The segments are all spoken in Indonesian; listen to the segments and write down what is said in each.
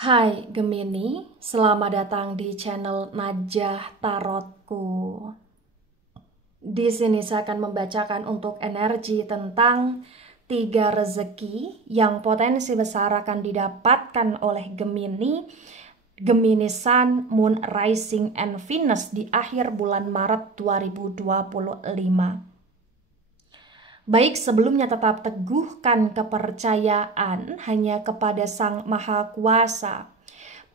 Hai Gemini, selamat datang di channel Najah Tarotku. Di sini saya akan membacakan untuk energi tentang 3 rezeki yang potensi besar akan didapatkan oleh Gemini, Gemini Sun, Moon, Rising, and Venus di akhir bulan Maret 2025. Baik, sebelumnya tetap teguhkan kepercayaan hanya kepada Sang Maha Kuasa,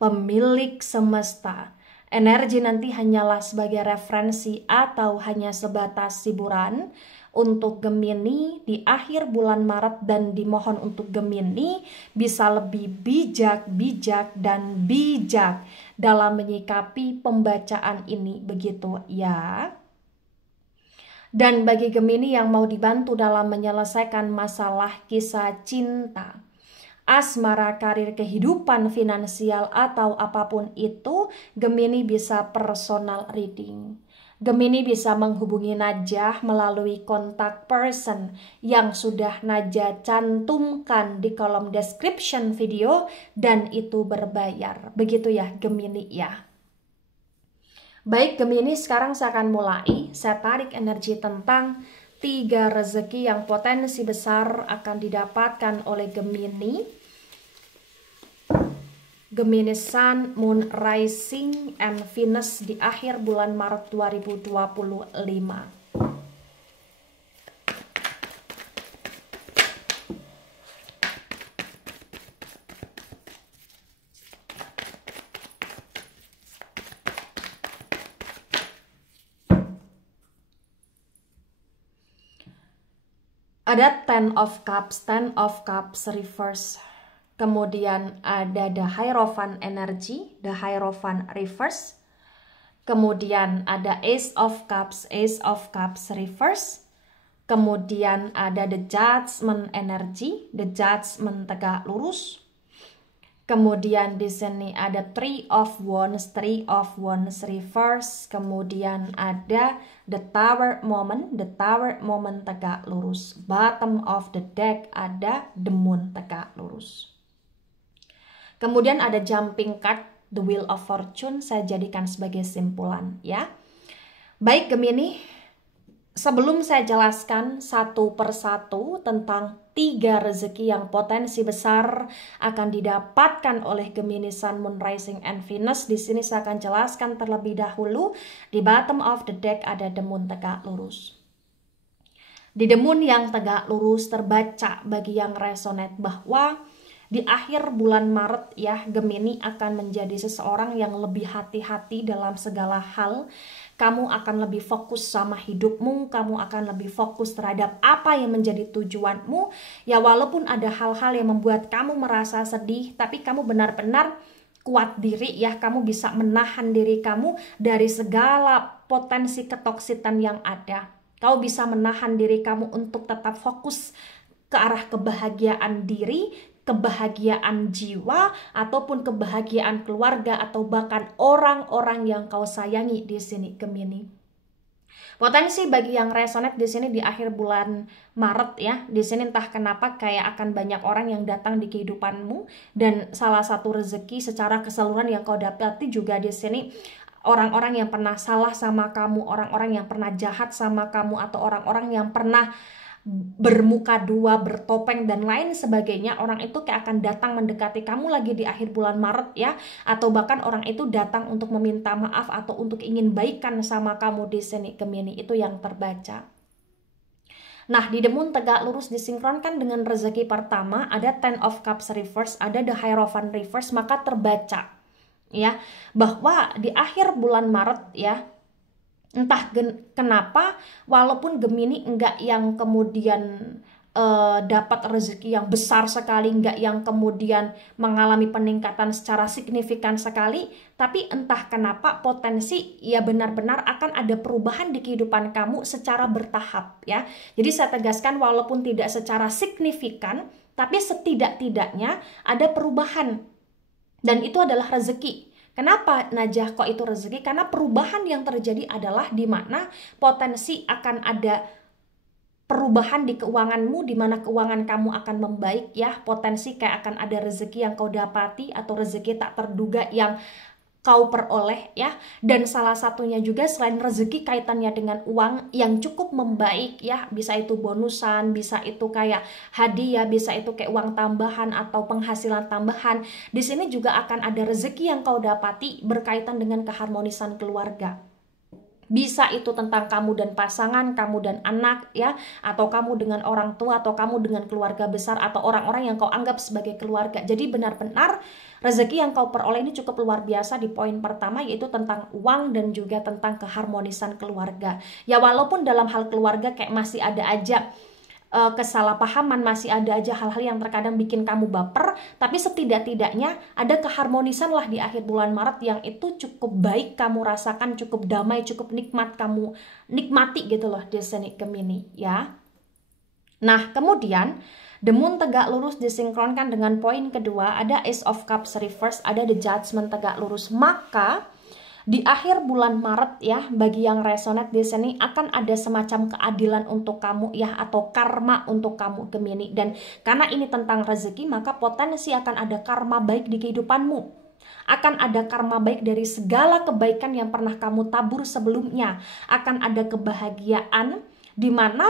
pemilik semesta. Energi nanti hanyalah sebagai referensi atau hanya sebatas hiburan untuk Gemini di akhir bulan Maret, dan dimohon untuk Gemini bisa lebih bijak dan bijak dalam menyikapi pembacaan ini, begitu ya. Dan bagi Gemini yang mau dibantu dalam menyelesaikan masalah kisah cinta, asmara, karir, kehidupan finansial, atau apapun itu, Gemini bisa personal reading. Gemini bisa menghubungi Najah melalui kontak person yang sudah Najah cantumkan di kolom description video, dan itu berbayar. Begitu ya Gemini ya. Baik Gemini, sekarang saya akan mulai. Saya tarik energi tentang 3 rezeki yang potensi besar akan didapatkan oleh Gemini. Gemini Sun, Moon, Rising, and Venus di akhir bulan Maret 2025. Ada Ten of Cups reverse. Kemudian ada The Hierophant energy, The Hierophant reverse. Kemudian ada Ace of Cups reverse. Kemudian ada The Judgment energy, The Judgment tegak lurus. Kemudian di sini ada Three of Wands reverse. Kemudian ada The Tower moment tegak lurus. Bottom of the deck ada The Moon tegak lurus. Kemudian ada jumping card, The Wheel of Fortune, saya jadikan sebagai simpulan ya. Baik Gemini, sebelum saya jelaskan satu persatu tentang 3 rezeki yang potensi besar akan didapatkan oleh Gemini Sun, Moon, Rising, and Venus, di sini saya akan jelaskan terlebih dahulu di bottom of the deck ada The Moon tegak lurus. Di The Moon yang tegak lurus terbaca bagi yang resonate bahwa di akhir bulan Maret ya, Gemini akan menjadi seseorang yang lebih hati-hati dalam segala hal. Kamu akan lebih fokus sama hidupmu, kamu akan lebih fokus terhadap apa yang menjadi tujuanmu. Ya walaupun ada hal-hal yang membuat kamu merasa sedih, tapi kamu benar-benar kuat diri ya, kamu bisa menahan diri kamu dari segala potensi ketoksitan yang ada. Kamu bisa menahan diri kamu untuk tetap fokus ke arah kebahagiaan diri, kebahagiaan jiwa, ataupun kebahagiaan keluarga, atau bahkan orang-orang yang kau sayangi di sini Gemini. Potensi bagi yang resonate di sini di akhir bulan Maret ya, di sini entah kenapa kayak akan banyak orang yang datang di kehidupanmu, dan salah satu rezeki secara keseluruhan yang kau dapati juga di sini orang-orang yang pernah salah sama kamu, orang-orang yang pernah jahat sama kamu, atau orang-orang yang pernah bermuka dua, bertopeng, dan lain sebagainya. Orang itu kayak akan datang mendekati kamu lagi di akhir bulan Maret ya, atau bahkan orang itu datang untuk meminta maaf atau untuk ingin baikan sama kamu di sini Gemini, itu yang terbaca. Nah, di The Moon tegak lurus disinkronkan dengan rezeki pertama, ada Ten of Cups reverse, ada The Hierophant reverse, maka terbaca ya bahwa di akhir bulan Maret ya, entah kenapa walaupun Gemini enggak yang kemudian dapat rezeki yang besar sekali, enggak yang kemudian mengalami peningkatan secara signifikan sekali, tapi entah kenapa potensi ya benar-benar akan ada perubahan di kehidupan kamu secara bertahap ya. Jadi saya tegaskan walaupun tidak secara signifikan, tapi setidak-tidaknya ada perubahan, dan itu adalah rezeki. Kenapa Najah kok itu rezeki? Karena perubahan yang terjadi adalah di mana potensi akan ada perubahan di keuanganmu, di mana keuangan kamu akan membaik ya. Potensi kayak akan ada rezeki yang kau dapati atau rezeki tak terduga yang kau peroleh ya. Dan salah satunya juga selain rezeki kaitannya dengan uang yang cukup membaik ya, bisa itu bonusan, bisa itu kayak hadiah, bisa itu kayak uang tambahan atau penghasilan tambahan. Di sini juga akan ada rezeki yang kau dapati berkaitan dengan keharmonisan keluarga. Bisa itu tentang kamu dan pasangan, kamu dan anak ya, atau kamu dengan orang tua, atau kamu dengan keluarga besar, atau orang-orang yang kau anggap sebagai keluarga. Jadi benar-benar rezeki yang kau peroleh ini cukup luar biasa di poin pertama, yaitu tentang uang dan juga tentang keharmonisan keluarga. Ya walaupun dalam hal keluarga kayak masih ada aja kesalahpahaman, masih ada aja hal-hal yang terkadang bikin kamu baper, tapi setidak-tidaknya ada keharmonisan lah di akhir bulan Maret yang itu cukup baik kamu rasakan, cukup damai, cukup nikmat kamu nikmati gitu loh di sini Gemini ya. Nah kemudian The Moon tegak lurus disinkronkan dengan poin kedua, ada Ace of Cups reverse, ada The Judgment tegak lurus. Maka di akhir bulan Maret ya, bagi yang resonate di sini akan ada semacam keadilan untuk kamu ya, atau karma untuk kamu Gemini. Dan karena ini tentang rezeki, maka potensi akan ada karma baik di kehidupanmu. Akan ada karma baik dari segala kebaikan yang pernah kamu tabur sebelumnya. Akan ada kebahagiaan di mana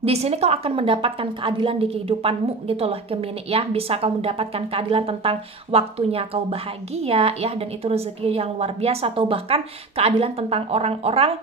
di sini kau akan mendapatkan keadilan di kehidupanmu gitu loh Gemini ya. Bisa kau mendapatkan keadilan tentang waktunya kau bahagia ya, dan itu rezeki yang luar biasa. Atau bahkan keadilan tentang orang-orang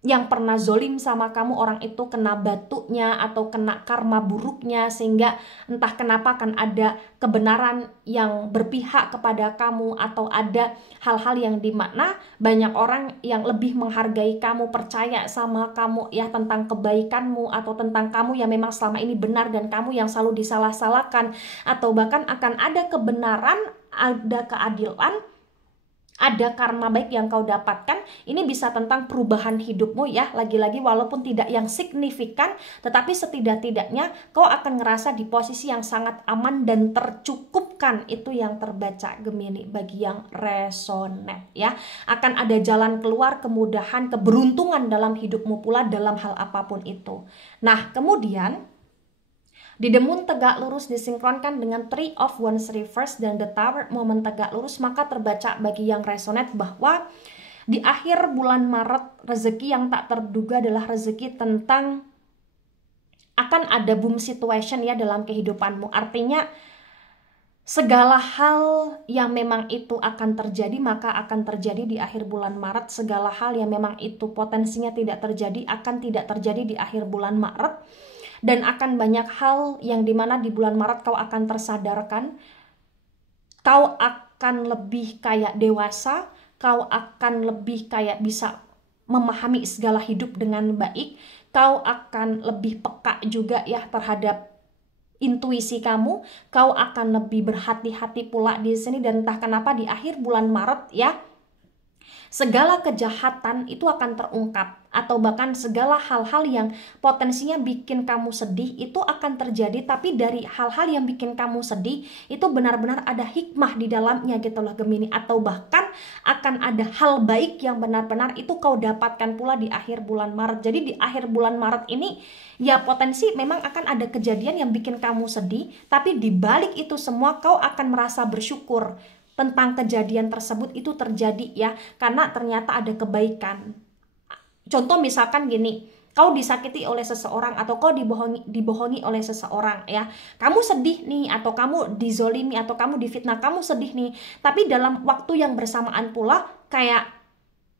yang pernah zolim sama kamu, orang itu kena batunya atau kena karma buruknya, sehingga entah kenapa akan ada kebenaran yang berpihak kepada kamu, atau ada hal-hal yang dimana banyak orang yang lebih menghargai kamu, percaya sama kamu ya, tentang kebaikanmu atau tentang kamu yang memang selama ini benar dan kamu yang selalu disalah-salahkan. Atau bahkan akan ada kebenaran, ada keadilan, ada karma baik yang kau dapatkan. Ini bisa tentang perubahan hidupmu ya. Lagi-lagi walaupun tidak yang signifikan, tetapi setidak-tidaknya kau akan ngerasa di posisi yang sangat aman dan tercukupkan. Itu yang terbaca Gemini bagi yang resonate ya. Akan ada jalan keluar, kemudahan, keberuntungan dalam hidupmu pula dalam hal apapun itu. Nah kemudian di The Moon tegak lurus disinkronkan dengan Three of Wands reverse dan The Tower momen tegak lurus, maka terbaca bagi yang resonate bahwa di akhir bulan Maret rezeki yang tak terduga adalah rezeki tentang akan ada boom situation ya dalam kehidupanmu. Artinya segala hal yang memang itu akan terjadi maka akan terjadi di akhir bulan Maret. Segala hal yang memang itu potensinya tidak terjadi akan tidak terjadi di akhir bulan Maret. Dan akan banyak hal yang dimana di bulan Maret kau akan tersadarkan, kau akan lebih kayak dewasa, kau akan lebih kayak bisa memahami segala hidup dengan baik, kau akan lebih peka juga ya terhadap intuisi kamu, kau akan lebih berhati-hati pula di sini. Dan entah kenapa di akhir bulan Maret ya, segala kejahatan itu akan terungkap, atau bahkan segala hal-hal yang potensinya bikin kamu sedih itu akan terjadi. Tapi dari hal-hal yang bikin kamu sedih itu benar-benar ada hikmah di dalamnya gitu loh Gemini. Atau bahkan akan ada hal baik yang benar-benar itu kau dapatkan pula di akhir bulan Maret. Jadi di akhir bulan Maret ini ya potensi memang akan ada kejadian yang bikin kamu sedih, tapi di balik itu semua kau akan merasa bersyukur tentang kejadian tersebut itu terjadi ya, karena ternyata ada kebaikan. Contoh misalkan gini, kau disakiti oleh seseorang atau kau dibohongi oleh seseorang ya, kamu sedih nih, atau kamu dizolimi atau kamu difitnah, kamu sedih nih, tapi dalam waktu yang bersamaan pula kayak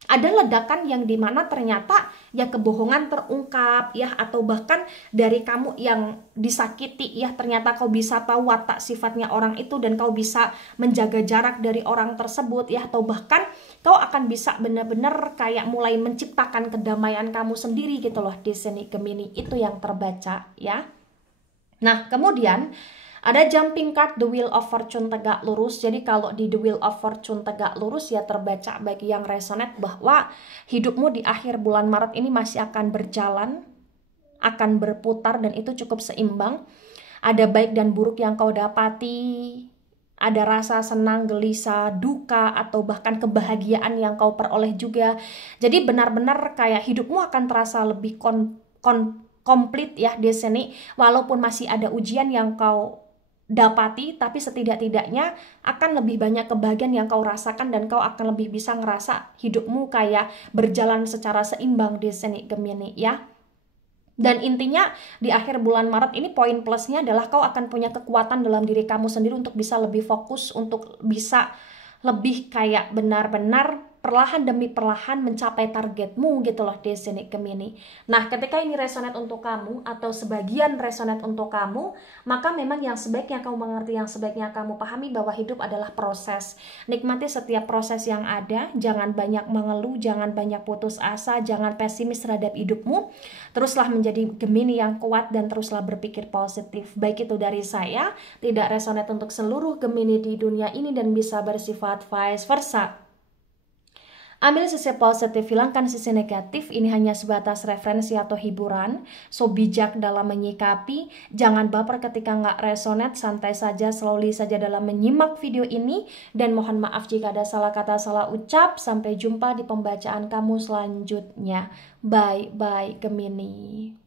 ada ledakan yang dimana ternyata ya kebohongan terungkap ya, atau bahkan dari kamu yang disakiti ya, ternyata kau bisa tahu watak sifatnya orang itu dan kau bisa menjaga jarak dari orang tersebut ya, atau bahkan kau akan bisa benar-benar kayak mulai menciptakan kedamaian kamu sendiri gitu loh di sini Gemini. Itu yang terbaca ya. Nah kemudian ada jumping card The Wheel of Fortune tegak lurus. Jadi kalau di The Wheel of Fortune tegak lurus ya terbaca bagi yang resonate bahwa hidupmu di akhir bulan Maret ini masih akan berjalan, akan berputar, dan itu cukup seimbang. Ada baik dan buruk yang kau dapati, ada rasa senang, gelisah, duka, atau bahkan kebahagiaan yang kau peroleh juga. Jadi benar-benar kayak hidupmu akan terasa lebih komplit ya di sini. Walaupun masih ada ujian yang kau dapati, tapi setidak-tidaknya akan lebih banyak kebahagiaan yang kau rasakan dan kau akan lebih bisa ngerasa hidupmu kayak berjalan secara seimbang di sini Gemini ya. Dan intinya di akhir bulan Maret ini poin plusnya adalah kau akan punya kekuatan dalam diri kamu sendiri untuk bisa lebih fokus, untuk bisa lebih kayak benar-benar perlahan demi perlahan mencapai targetmu gitu loh di sini Gemini. Nah, ketika ini resonate untuk kamu atau sebagian resonate untuk kamu, maka memang yang sebaiknya kamu mengerti, yang sebaiknya kamu pahami bahwa hidup adalah proses. Nikmati setiap proses yang ada, jangan banyak mengeluh, jangan banyak putus asa, jangan pesimis terhadap hidupmu. Teruslah menjadi Gemini yang kuat dan teruslah berpikir positif. Baik itu dari saya, tidak resonate untuk seluruh Gemini di dunia ini dan bisa bersifat vice versa. Ambil sisi positif, hilangkan sisi negatif. Ini hanya sebatas referensi atau hiburan. So bijak dalam menyikapi. Jangan baper ketika nggak resonate. Santai saja, slowly saja dalam menyimak video ini. Dan mohon maaf jika ada salah kata, salah ucap. Sampai jumpa di pembacaan kamu selanjutnya. Bye-bye Gemini.